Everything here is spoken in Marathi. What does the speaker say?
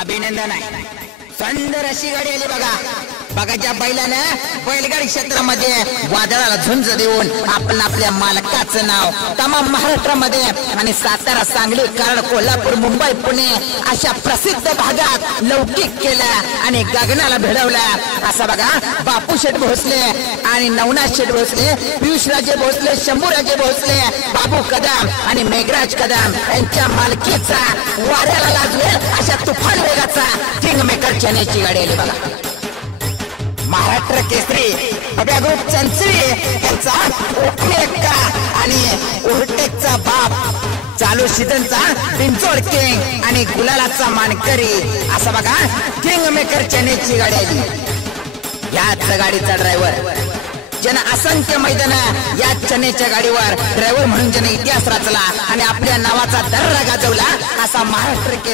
अभिनंदन आहे. सुंदर अशी गाडी आली बघा. बघा ज्या बैलानं बैलगाडी क्षेत्रामध्ये वादळाला झुंज देऊन आपण आपल्या मालकाचं नाव तमाम महाराष्ट्रामध्ये आणि सातारा, सांगली, कराड, कोल्हापूर, मुंबई, पुणे अशा प्रसिद्ध भागात लौकिक केलं आणि गगनाला भिडवला. असा बघा बापू शेठ भोसले आणि नवनाथ शेठ भोसले, पियुषराजे भोसले, शंभूराजे भोसले, बाबू कदम आणि मेघराज कदम यांच्या मालकीचा वाऱ्याला लागले अशा तुफान वेगाचा किंगमेकर चेन्नईची गाडी आली बघा. महाराष्ट्र केसरी बब्या ग्रुप चंचली यांचा ओटमेका आणि ओव्हरटेकचा बाप, चालू सीझनचा बिंचोड किंग आणि गुलालाचा मानकरी असा बघा किंगमेकर चेन्नईची गाडी आली. याच गाडीचा ड्रायव्हर ज्यानं असंख्य मैदान या चेन्नईच्या गाडीवर ड्रायव्हर म्हणून ज्याने इतिहास रचला आणि आपल्या नावाचा दर्रा गाजवला असा महाराष्ट्र